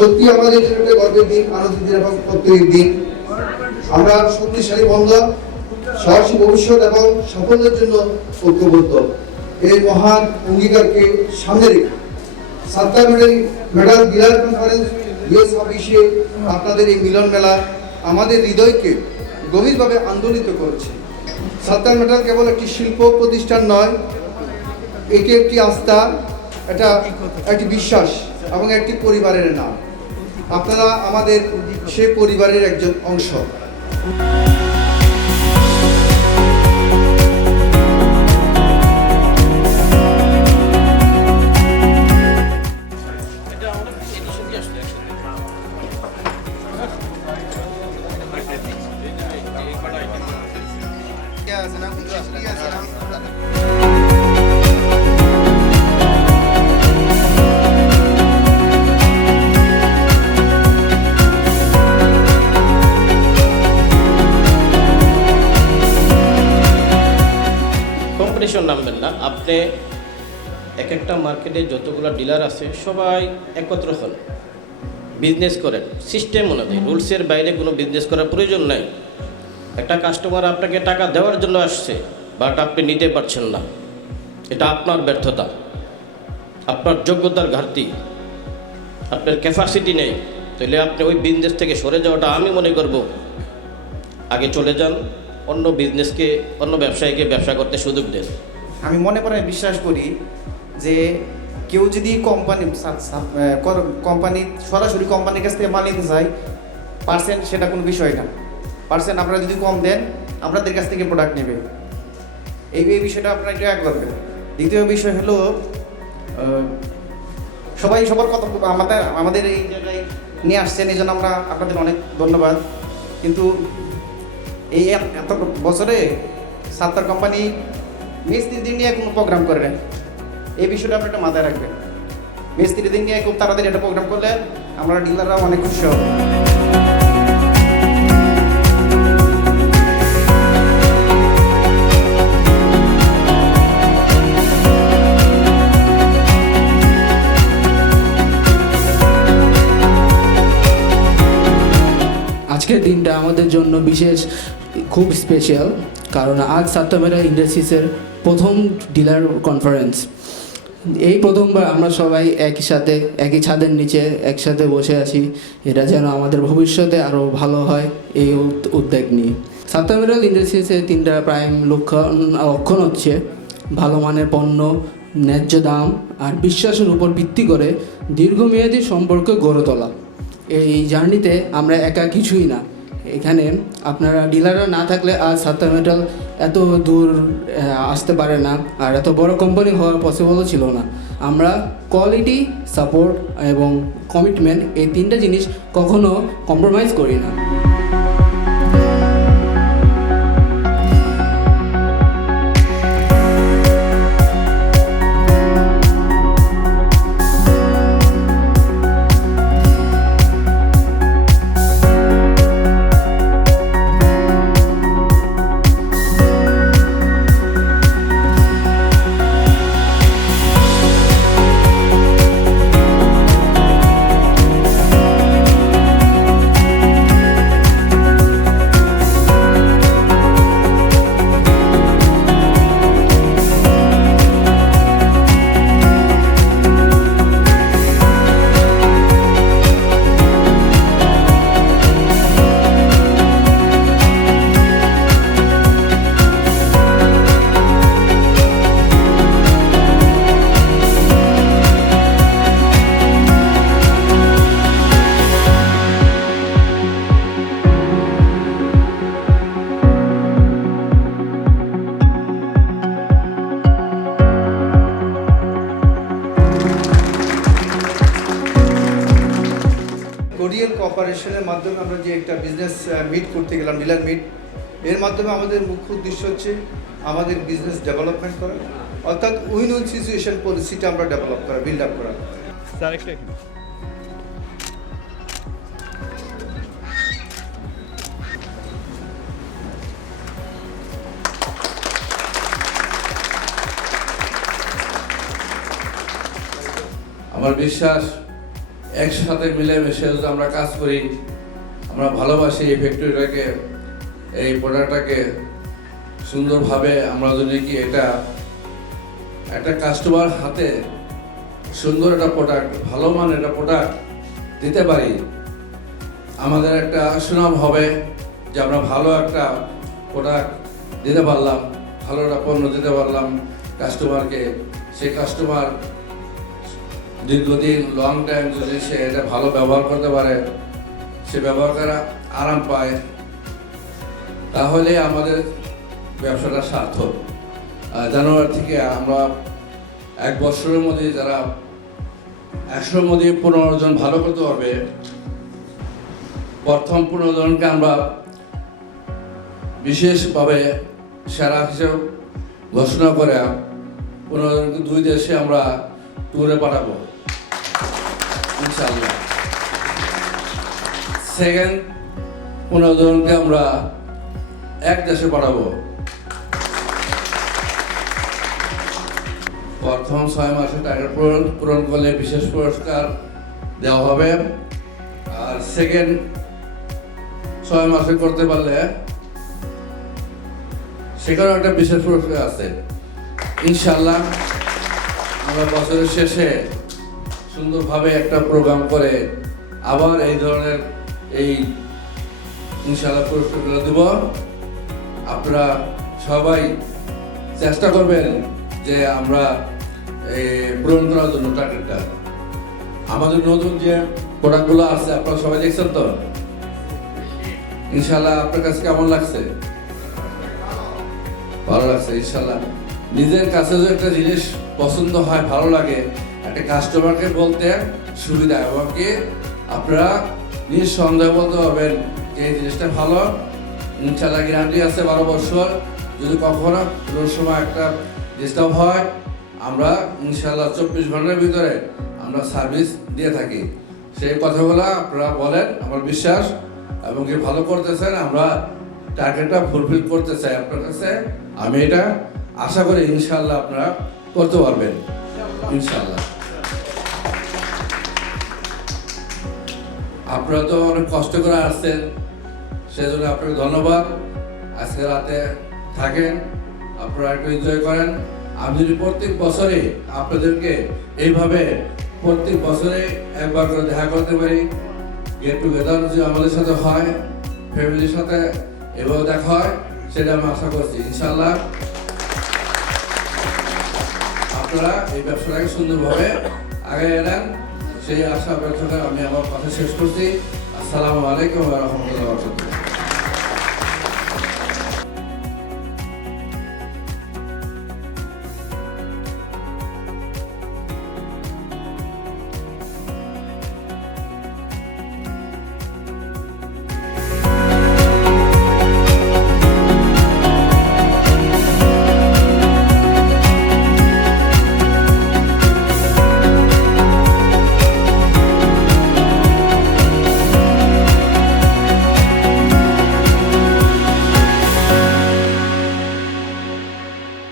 সত্যি আমাদের জন্য একটা গর্বের দিন, আনন্দের দিন এবং প্রত্যয়ের দিন। আমরা শক্তিশালী বন্ধন, সাহসী ভবিষ্যৎ এবং সাফল্যের জন্য ঐক্যবদ্ধ। এই মহান অঙ্গীকারকে সামনে রেখে সাত্তার মেডাল ডিলার কনফারেন্স 2026 আপনাদের এই মিলন মেলা আমাদের হৃদয়কে গভীরভাবে আন্দোলিত করেছে। সাত্তার মেডাল কেবল একটি শিল্প প্রতিষ্ঠান নয়, এটি একটি আস্থা, এটা একটি বিশ্বাস এবং একটি পরিবারের নাম। আপনারা আমাদের সে পরিবারের একজন অংশ। কম্পিটিশন নামবেন না, আপনি এক একটা মার্কেটে যতগুলো ডিলার আছে সবাই একত্র হন, বিজনেস করেন সিস্টেম অনুযায়ী। রুলসের বাইরে কোনো বিজনেস করার প্রয়োজন নাই। একটা কাস্টমার আপনাকে টাকা দেওয়ার জন্য আসছে, বাট আপনি নিতে পারছেন না, এটা আপনার ব্যর্থতা, আপনার যোগ্যতার ঘাটতি, আপনার ক্যাপাসিটি নেই। তাহলে আপনি ওই বিজনেস থেকে সরে যাওয়াটা আমি মনে করব, আগে চলে যান, অন্য বিজনেসকে, অন্য ব্যবসায়ীকে ব্যবসা করতে সুযোগ দেন। আমি মনে করি, বিশ্বাস করি যে কেউ যদি কোম্পানি সরাসরি কোম্পানির কাছ থেকে মাল নিতে চায়, পার্সেন্ট সেটা কোনো বিষয় না। পার্সেন্ট আপনারা যদি কম দেন, আপনাদের কাছ থেকে প্রোডাক্ট নেবে, এই বিষয়টা আপনারা একটু এক করবেন। দ্বিতীয় বিষয় হলো, সবাই সবার কথা আমাদের এই জায়গায় নিয়ে আসছেন, এই জন্য আমরা আপনাদের অনেক ধন্যবাদ। কিন্তু এই এত বছরে সাত্তার কোম্পানি মিস্ত্রিদের নিয়ে কোনো প্রোগ্রাম করে না, এই বিষয়টা আপনি একটা মাথায় রাখবেন। মিস্ত্রিদের নিয়ে খুব তাড়াতাড়ি একটা প্রোগ্রাম করলে আমরা ডিলাররাও অনেক খুশি হব। আজকের দিনটা আমাদের জন্য বিশেষ, খুব স্পেশাল, কারণ আজ সাত্তার মেডাল ইন্ডাস্ট্রিজের প্রথম ডিলার কনফারেন্স। এই প্রথমবার আমরা সবাই একই সাথে, একই ছাদের নিচে একসাথে বসে আছি। এটা যেন আমাদের ভবিষ্যতে আরও ভালো হয়, এই উদ্যোগ নিয়ে। সাত্তার মেডাল ইন্ডাস্ট্রিজের তিনটা প্রাইম লক্ষণ হচ্ছে ভালো মানের পণ্য, ন্যায্য দাম আর বিশ্বাসের উপর ভিত্তি করে দীর্ঘমেয়াদী সম্পর্ক গড়ে তোলা। এই জার্নিতে আমরা একা কিছুই না। এখানে আপনারা ডিলাররা না থাকলে আজ সাত্তার মেডাল এত দূর আসতে পারে না, আর এত বড় কোম্পানি হওয়া পসিবলও ছিল না। আমরা কোয়ালিটি, সাপোর্ট এবং কমিটমেন্ট, এই তিনটা জিনিস কখনো কম্প্রোমাইজ করি না। কোরিয়ান কোঅপারেশনের মাধ্যমে আমরা যে একটা বিজনেস মিট করতে গেলাম, ডিলার মিট, এর মাধ্যমে আমাদের মুখ্য উদ্দেশ্য হচ্ছে আমাদের বিজনেস ডেভেলপমেন্ট করা, অর্থাৎ উইন উইন সিচুয়েশন পলিসিটা আমরা ডেভেলপ করা, বিল্ড আপ করা। আমার বিশ্বাস একসাথে মিলেমিশে যদি আমরা কাজ করি, আমরা ভালোবাসি এই ফ্যাক্টরিটাকে, এই প্রোডাক্টটাকে সুন্দরভাবে আমরা যদি কি এটা একটা কাস্টমার হাতে সুন্দর একটা প্রোডাক্ট, ভালো মানের একটা প্রোডাক্ট দিতে পারি, আমাদের একটা সুনাম হবে যে আমরা ভালো একটা প্রোডাক্ট দিতে পারলাম, ভালো একটা পণ্য দিতে পারলাম কাস্টমারকে। সেই কাস্টমার দীর্ঘদিন লং টাইম যদি সে এটা ভালো ব্যবহার করতে পারে, সে ব্যবহার করা আরাম পায়, তাহলে আমাদের ব্যবসাটা সার্থক। জানুয়ারি থেকে আমরা 1 বছরের মধ্যে যারা 100-র মধ্যে 15 জন ভালো করতে পারবে, প্রথম 15 জনকে আমরা বিশেষভাবে সেরা হিসেবে ঘোষণা করে 15 জনকে 2 দেশে আমরা ট্যুরে পাঠাবো ইনশাআল্লাহ। সেকেন্ড 15 জনকে আমরা 1 দেশে পাঠাবো। প্রথম 6 মাসে টার্গেট পূরণ করলে বিশেষ পুরস্কার দেওয়া হবে, আর সেকেন্ড 6 মাসে করতে পারলে সেখানেও একটা বিশেষ পুরস্কার আছে ইনশাআল্লাহ। আমরা বছরের শেষে সুন্দরভাবে একটা প্রোগ্রাম করে আবার এই ধরনের এই ইনশাআল্লাহ পুরস্কারগুলো দেব। আপনারা সবাই চেষ্টা করবেন যে আমরা পূরণ করার জন্য টার্গেটটা। আমাদের নতুন যে প্রোডাক্টগুলো আছে আপনারা সবাই দেখছেন তো ইনশাআল্লাহ। আপনার কাছে কেমন লাগছে? ভালো লাগছে ইনশাআল্লাহ। নিজের কাছে যদি একটা জিনিস পছন্দ হয়, ভালো লাগে, একটা কাস্টমারকে বলতে সুবিধা, এবং কি আপনারা নিঃসন্দেহে বলতে পারবেন যে এই জিনিসটা ভালো। ইনশাআল্লাহ গ্যারান্টি আছে 12 বছর। যদি কখনো কোনো সময় একটা ডিস্টার্ব হয়, আমরা ইনশাআল্লাহ 24 ঘন্টার ভিতরে আমরা সার্ভিস দিয়ে থাকি। সেই কথাগুলো আপনারা বলেন, আমার বিশ্বাস, এবং কি ভালো করতেছেন। আমরা টার্গেটটা ফুলফিল করতে চাই আপনার কাছে। আমি এটা আশা করি ইনশাআল্লাহ আপনারা করতে পারবেন ইনশাআল্লাহ। আপনারা তো অনেক কষ্ট করে আসছেন, সেজন্য আপনাকে ধন্যবাদ। আজকে রাতে থাকেন, আপনারা একটু এনজয় করেন। আমি যদি প্রত্যেক বছরে আপনাদেরকে এইভাবে প্রত্যেক বছরে একবার করে দেখা করতে পারি, গেট টুগেদার যদি আমাদের সাথে হয়, ফ্যামিলির সাথে এভাবে দেখা হয়, সেটা আমি আশা করছি ইনশাআল্লাহ। আপনারা এই ব্যবসাটাকে সুন্দরভাবে আগায় নেন, সেই আশা ব্যর্থতা আমি আমার কথা শেষ করছি। আসসালামু আলাইকুম ওয়া রাহমাতুল্লাহি ওয়া বারাকাতুহু।